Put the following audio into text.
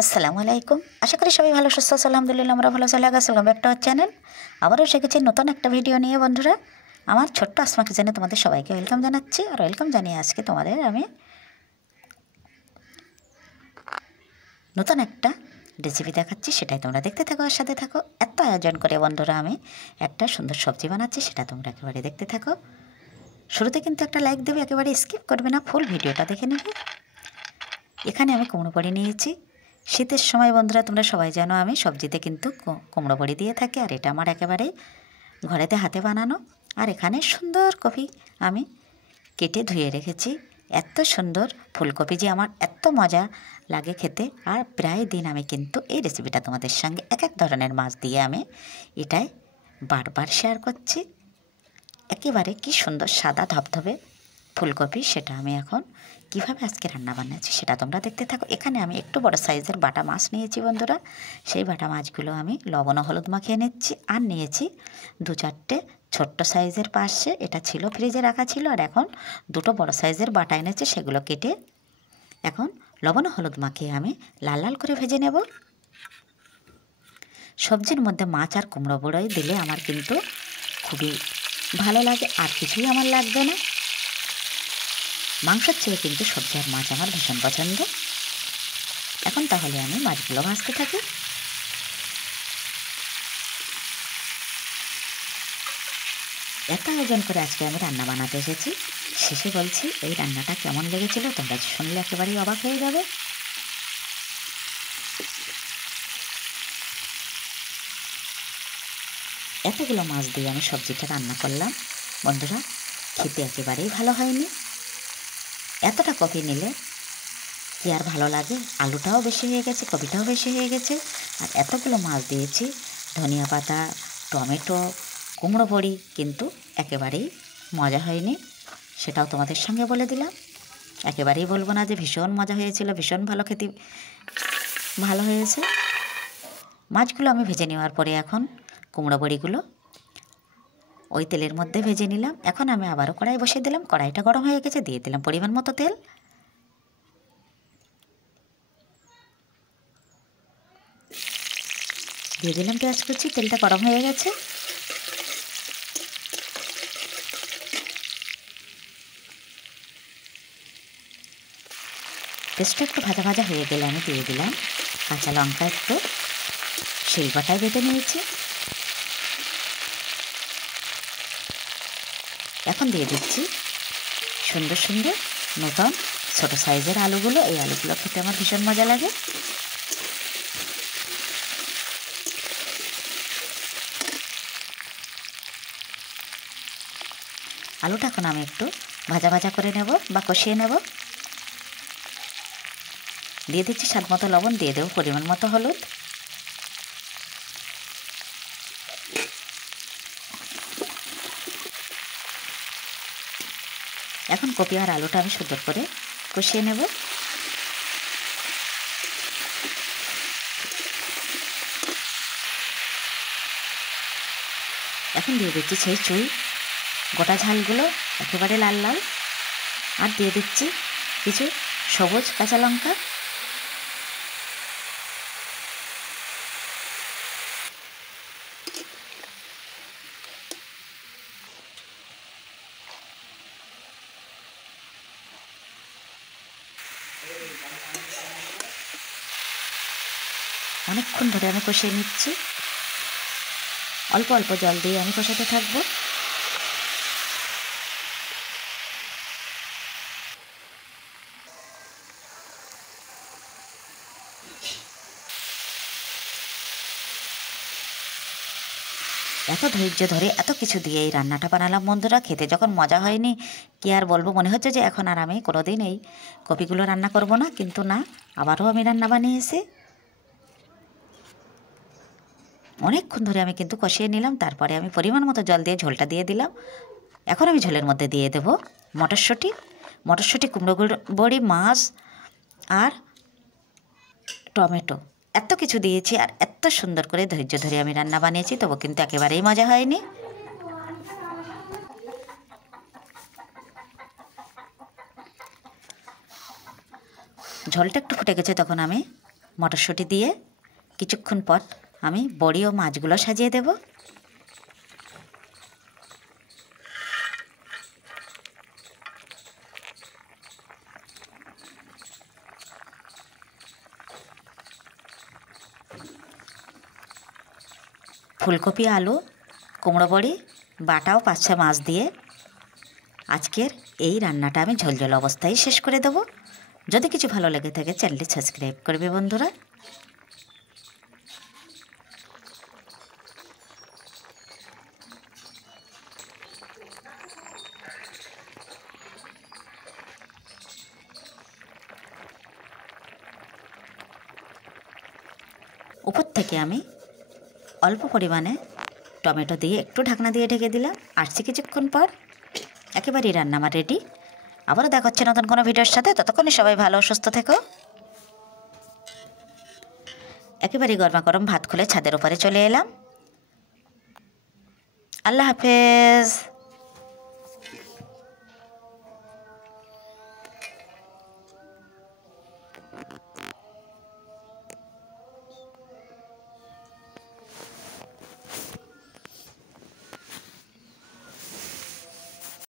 আসসালামু আলাইকুম। আশা করি সবাই ভালো সুস্থ আছো। আলহামদুলিল্লাহ আমরা ভালো চলে গেছি। Back to our channel. আবারও এসে গেছি নতুন একটা ভিডিও নিয়ে বন্ধুরা। আমার ছোট্ট আসমা কিচেনে তোমাদের সবাইকে ওয়েলকাম জানাচ্ছি। আর ওয়েলকাম জানিয়ে আজকে তোমাদের আমি নতুন একটা রেসিপি দেখাচ্ছি, সেটাই তোমরা দেখতে থাকো আর সাথে থাকো। এত আয়োজন করে বন্ধুরা আমি একটা সুন্দর সবজি বানাচ্ছি, সেটা তোমরা একেবারে দেখতে থাকো। শুরুতে কিন্তু একটা লাইক দেবে, একেবারে স্কিপ করবে না, ফুল ভিডিওটা দেখে নেবে। এখানে আমি কুমড়ো বড়ি নিয়েছি। শীতের সময় বন্ধুরা তোমরা সবাই জানো আমি সবজিতে কিন্তু কুমড়ো বড়ি দিয়ে থাকি, আর এটা আমার একেবারেই ঘরেতে হাতে বানানো। আর এখানে সুন্দর কপি আমি কেটে ধুয়ে রেখেছি। এত সুন্দর ফুলকপি যে আমার এত মজা লাগে খেতে। আর প্রায় দিন আমি কিন্তু এই রেসিপিটা তোমাদের সঙ্গে এক এক ধরনের মাছ দিয়ে আমি এটাই বারবার শেয়ার করছি। একেবারে কি সুন্দর সাদা ধবধবে ফুলকপি, সেটা আমি এখন কিভাবে আজকে রান্না বানাচ্ছি সেটা তোমরা দেখতে থাকো। এখানে আমি একটু বড় সাইজের বাটা মাছ নিয়েছি বন্ধুরা। সেই বাটা মাছগুলো আমি লবণ ও হলুদ মাখিয়ে নিচ্ছি। আর নিয়েছি দু চারটে ছোট্ট সাইজের পাশে, এটা ছিল ফ্রিজে রাখা ছিল। আর এখন দুটো বড় সাইজের বাটা এনেছি, সেগুলো কেটে এখন লবণ ও হলুদ মাখিয়ে আমি লাল লাল করে ভেজে নেব। সবজির মধ্যে মাছ আর কুমড়ো বড়ি দিলে আমার কিন্তু খুবই ভালো লাগে, আর কিছুই আমার লাগবে না। মাংসের চেয়ে কিন্তু সবজি আর মাছ আমার ভীষণ পছন্দ। এখন তাহলে আমি মাছগুলো ভাজতে থাকি। এত আয়োজন করে আজকে আমি রান্না বানাতে এসেছি, শেষে বলছি এই রান্নাটা কেমন লেগেছিল তোমরা শুনলে একেবারেই অবাক হয়ে যাবে। এতগুলো মাছ দিয়ে আমি সবজিটা রান্না করলাম বন্ধুরা, খেতে একেবারেই ভালো হয়নি। এতটা কপি নিলে কি আর ভালো লাগে, আলুটাও বেশি হয়ে গেছে, কপিটাও বেশি হয়ে গেছে। আর এতগুলো মাছ দিয়েছি, ধনিয়া পাতা, টমেটো, কুমড়ো বড়ি, কিন্তু একেবারেই মজা হয়নি। সেটাও তোমাদের সঙ্গে বলে দিলাম। একেবারেই বলবো না যে ভীষণ মজা হয়েছিল, ভীষণ ভালো খেতে ভালো হয়েছে। মাছগুলো আমি ভেজে নেওয়ার পরে এখন কুমড়ো বড়িগুলো ওই তেলের মধ্যে ভেজে নিলাম। এখন আমি আবারও কড়াই বসিয়ে দিলাম। কড়াইটা গরম হয়ে গেছে, দিয়ে দিলাম পরিমাণ মতো তেল। দিয়ে দিলাম পেঁয়াজ কুচি। তেলটা গরম হয়ে গেছে। পেঁয়াজটা একটু ভাজা ভাজা হয়ে গেলে আমি দিয়ে দিলাম কাঁচা লঙ্কা, একটু শিলবাটায় বেটে নিয়েছি। এখন দিয়ে দিচ্ছি সুন্দর সুন্দর নতুন ছোটো সাইজের আলুগুলো। এই আলুগুলো খেতে আমার ভীষণ মজা লাগে। আলুটা এখন আমি একটু ভাজা ভাজা করে নেব বা কষিয়ে নেব। দিয়ে দিচ্ছি স্বাদ মতো লবণ, দিয়ে দেবো পরিমাণ মতো হলুদ। এখন কপি আর আলুটা আমি সুন্দর করে কষিয়ে নেব। এখন দিয়ে দিচ্ছি সেই চুই গোটা ঝালগুলো, একেবারে লাল লাল। আর দিয়ে দিচ্ছি কিছু সবুজ কাঁচা লঙ্কা। অনেকক্ষণ ধরে আমি কষিয়ে নিচ্ছি। অল্প অল্প জল দিয়ে আমি কষাতে থাকবো। এত ধৈর্য ধরে এত কিছু দিয়ে এই রান্নাটা বানালাম বন্ধুরা, খেতে যখন মজা হয়নি কি আর বলবো। মনে হচ্ছে যে এখন আর আমি কোনোদিন এই কপিগুলো রান্না করব না, কিন্তু না, আবারও আমি রান্না বানিয়েছি। অনেকক্ষণ ধরে আমি কিন্তু কষিয়ে নিলাম। তারপরে আমি পরিমাণ মতো জল দিয়ে ঝোলটা দিয়ে দিলাম। এখন আমি ঝোলের মধ্যে দিয়ে দেব মটরশুঁটি, কুমড়ো বড়ি, মাছ আর টমেটো। এত কিছু দিয়েছি আর এত সুন্দর করে ধৈর্য ধরে আমি রান্না বানিয়েছি, তবু কিন্তু একেবারেই মজা হয়নি। ঝোলটা একটু ফুটে গেছে, তখন আমি মটরশুঁটি দিয়ে কিছুক্ষণ পর আমি বড়ি ও মাছগুলো সাজিয়ে দেব। ফুলকপি, আলু, কুমড়ো বড়ি, বাটা ও 5-6 মাছ দিয়ে আজকের এই রান্নাটা আমি ঝোলঝোল অবস্থায় শেষ করে দেব। যদি কিছু ভালো লেগে থাকে চ্যানেলটি সাবস্ক্রাইব করবে বন্ধুরা। উপর থেকে আমি অল্প পরিমাণে টমেটো দিয়ে একটু ঢাকনা দিয়ে ঢেকে দিলাম। আসছি কিছুক্ষণ পর। একেবারেই রান্না আমার রেডি। আবারও দেখা হচ্ছে নতুন কোনো ভিডিওর সাথে। ততক্ষণে সবাই ভালো ও সুস্থ থেকো। একেবারেই গরমা গরম ভাত খুলে ছাদের উপরে চলে এলাম। আল্লাহ হাফেজ।